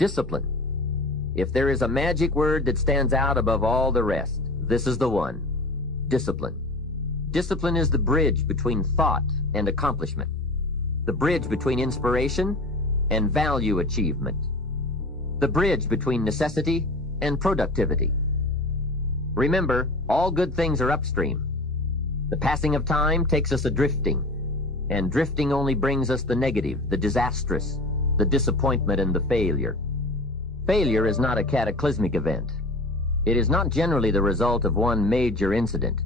discipline. If there is a magic word that stands out above all the rest, this is the one: discipline. Discipline is the bridge between thought and accomplishment, the bridge between inspiration and value achievement, the bridge between necessity and productivity. Remember, all good things are upstream. The passing of time takes us adrifting, and drifting only brings us the negative, the disastrous, the disappointment, and the failure. Failure is not a cataclysmic event. It is not generally the result of one major incident,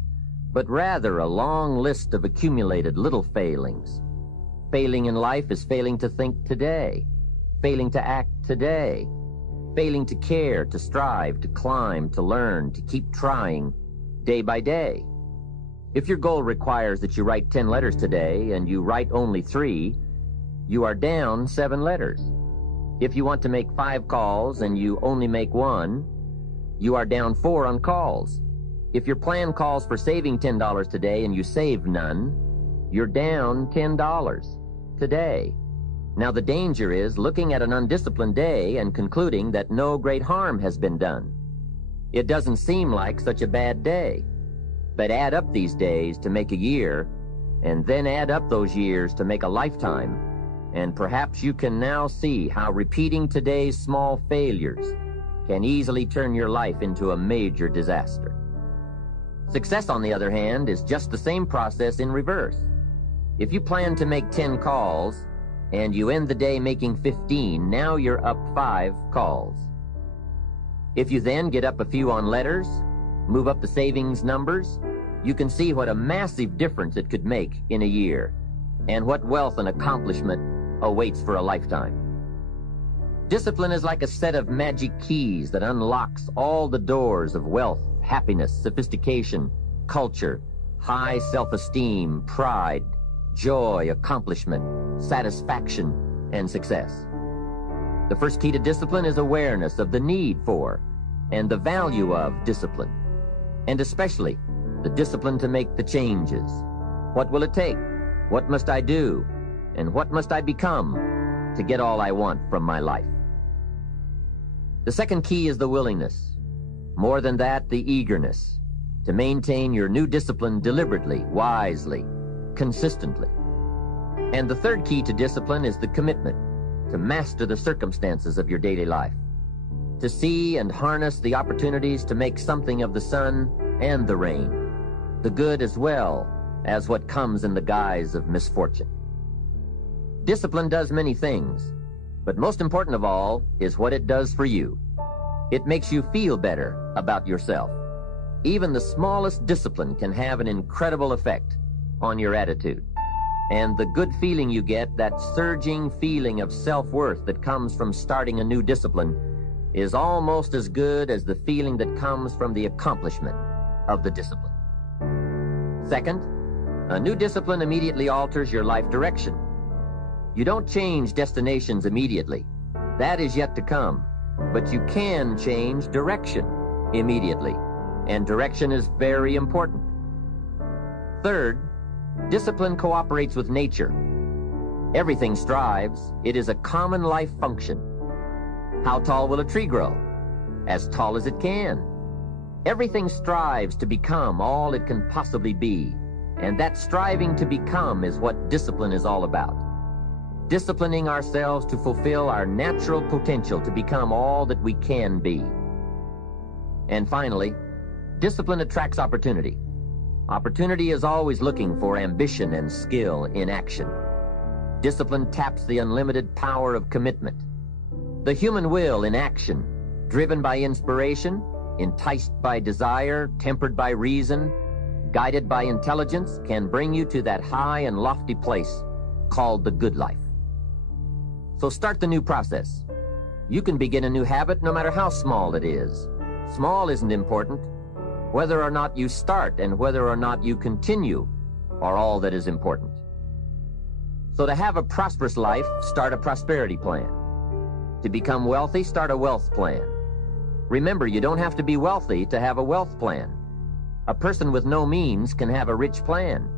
but rather a long list of accumulated little failings. Failing in life is failing to think today, failing to act today, failing to care, to strive, to climb, to learn, to keep trying day by day. If your goal requires that you write 10 letters today and you write only 3, you are down 7 letters. If you want to make 5 calls and you only make 1, you are down 4 on calls. If your plan calls for saving $10 today and you save none, you're down $10 today. Now the danger is looking at an undisciplined day and concluding that no great harm has been done. It doesn't seem like such a bad day. But add up these days to make a year, and then add up those years to make a lifetime, and perhaps you can now see how repeating today's small failures can easily turn your life into a major disaster. Success, on the other hand, is just the same process in reverse. If you plan to make 10 calls, and you end the day making 15, now you're up 5 calls. If you then get up a few on letters, move up the savings numbers, you can see what a massive difference it could make in a year, and what wealth and accomplishment awaits for a lifetime. Discipline is like a set of magic keys that unlocks all the doors of wealth, happiness, sophistication, culture, high self-esteem, pride, joy, accomplishment, satisfaction, and success. The first key to discipline is awareness of the need for and the value of discipline, and especially the discipline to make the changes. What will it take? What must I do? And what must I become to get all I want from my life? The second key is the willingness. More than that, the eagerness to maintain your new discipline deliberately, wisely, consistently. And the third key to discipline is the commitment to master the circumstances of your daily life, to see and harness the opportunities to make something of the sun and the rain, the good as well as what comes in the guise of misfortune. Discipline does many things, but most important of all is what it does for you. It makes you feel better about yourself. Even the smallest discipline can have an incredible effect on your attitude. And the good feeling you get, that surging feeling of self-worth that comes from starting a new discipline, is almost as good as the feeling that comes from the accomplishment of the discipline. Second, a new discipline immediately alters your life direction. You don't change destinations immediately. That is yet to come. But you can change direction immediately. And direction is very important. Third, discipline cooperates with nature. Everything strives. It is a common life function. How tall will a tree grow? As tall as it can. Everything strives to become all it can possibly be, and that striving to become is what discipline is all about. Disciplining ourselves to fulfill our natural potential to become all that we can be. And finally, discipline attracts opportunity. Opportunity is always looking for ambition and skill in action. Discipline taps the unlimited power of commitment. The human will in action, driven by inspiration, enticed by desire, tempered by reason, guided by intelligence, can bring you to that high and lofty place called the good life. So start the new process. You can begin a new habit no matter how small it is. Small isn't important. Whether or not you start and whether or not you continue are all that is important. So to have a prosperous life, start a prosperity plan. To become wealthy, start a wealth plan. Remember, you don't have to be wealthy to have a wealth plan. A person with no means can have a rich plan.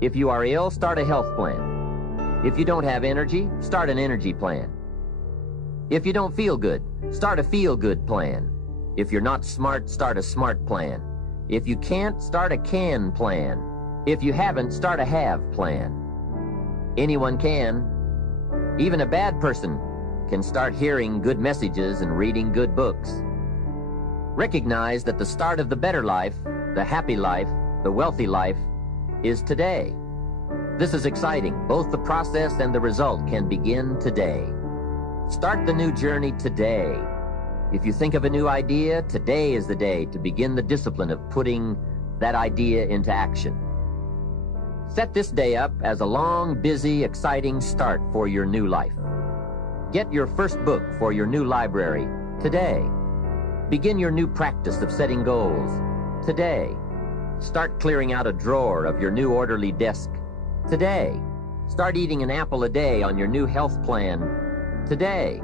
If you are ill, start a health plan. If you don't have energy, start an energy plan. If you don't feel good, start a feel-good plan. If you're not smart, start a smart plan. If you can't, start a can plan. If you haven't, start a have plan. Anyone can. Even a bad person can start hearing good messages and reading good books. Recognize that the start of the better life, the happy life, the wealthy life, is today. This is exciting. Both the process and the result can begin today. Start the new journey today. If you think of a new idea, today is the day to begin the discipline of putting that idea into action. Set this day up as a long, busy, exciting start for your new life. Get your first book for your new library today. Begin your new practice of setting goals today. Start clearing out a drawer of your new orderly desk today. Start eating an apple a day on your new health plan today.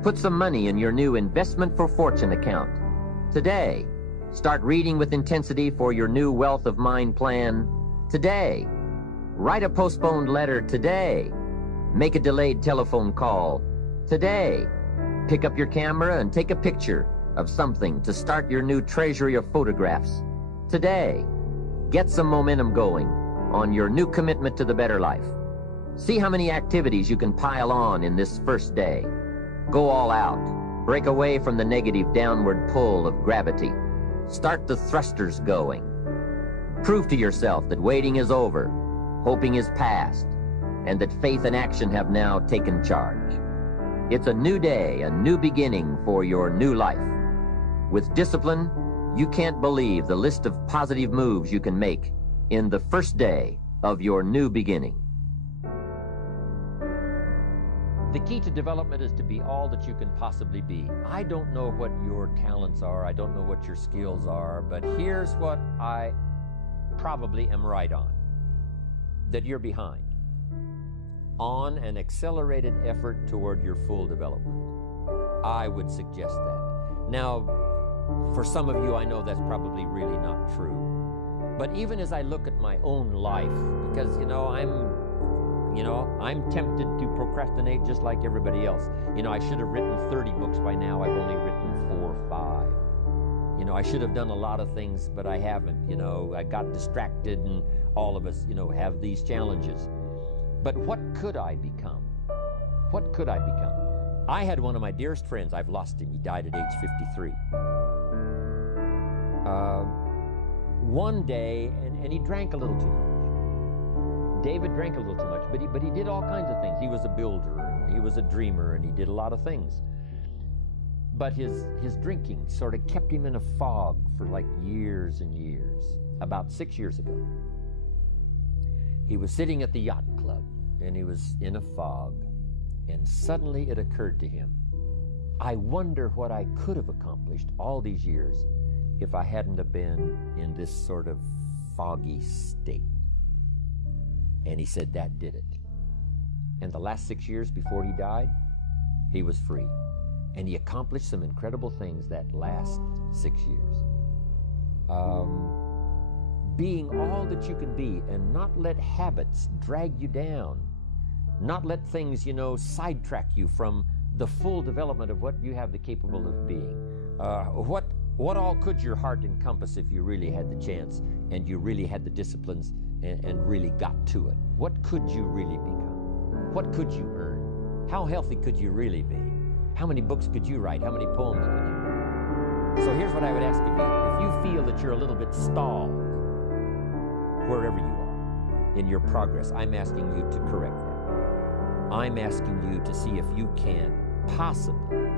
Put some money in your new investment for fortune account today. Start reading with intensity for your new wealth of mind plan today. Write a postponed letter today. Make a delayed telephone call today. Pick up your camera and take a picture of something to start your new treasury of photographs today. Get some momentum going on your new commitment to the better life. See how many activities you can pile on in this first day. Go all out. Break away from the negative downward pull of gravity. Start the thrusters going. Prove to yourself that waiting is over, hoping is past, and that faith and action have now taken charge. It's a new day, a new beginning for your new life. With discipline, you can't believe the list of positive moves you can make in the first day of your new beginning. The key to development is to be all that you can possibly be. I don't know what your talents are, I don't know what your skills are, but here's what I probably am right on. That you're behind on an accelerated effort toward your full development. I would suggest that. Now, for some of you, I know that's probably really not true. But even as I look at my own life, because, I'm tempted to procrastinate just like everybody else. I should have written 30 books by now. I've only written 4 or 5. I should have done a lot of things, but I haven't. I got distracted, and all of us, have these challenges. But what could I become? What could I become? I had one of my dearest friends. I've lost him. He died at age 53. One day, and he drank a little too much. David drank a little too much, but he did all kinds of things. He was a builder, and he was a dreamer, and he did a lot of things. But his drinking sort of kept him in a fog for like years and years. About 6 years ago, he was sitting at the yacht club, and he was in a fog, and suddenly it occurred to him, I wonder what I could have accomplished all these years if I hadn't have been in this sort of foggy state. And he said that did it. And the last 6 years before he died, he was free. And he accomplished some incredible things that last 6 years. Being all that you can be, and not let habits drag you down. Not let things, sidetrack you from the full development of what you have the capable of being. What all could your heart encompass if you really had the chance and you really had the disciplines and really got to it? What could you really become? What could you earn? How healthy could you really be? How many books could you write? How many poems could you write? So here's what I would ask of you. If you feel that you're a little bit stalled, wherever you are in your progress, I'm asking you to correct that. I'm asking you to see if you can possibly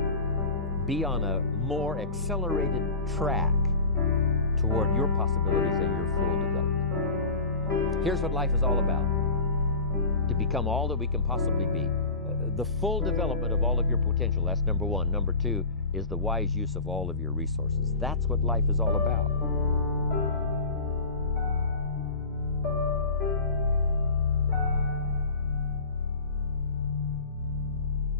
be on a more accelerated track toward your possibilities and your full development. Here's what life is all about. To become all that we can possibly be. The full development of all of your potential, that's number one. Number two is the wise use of all of your resources. That's what life is all about.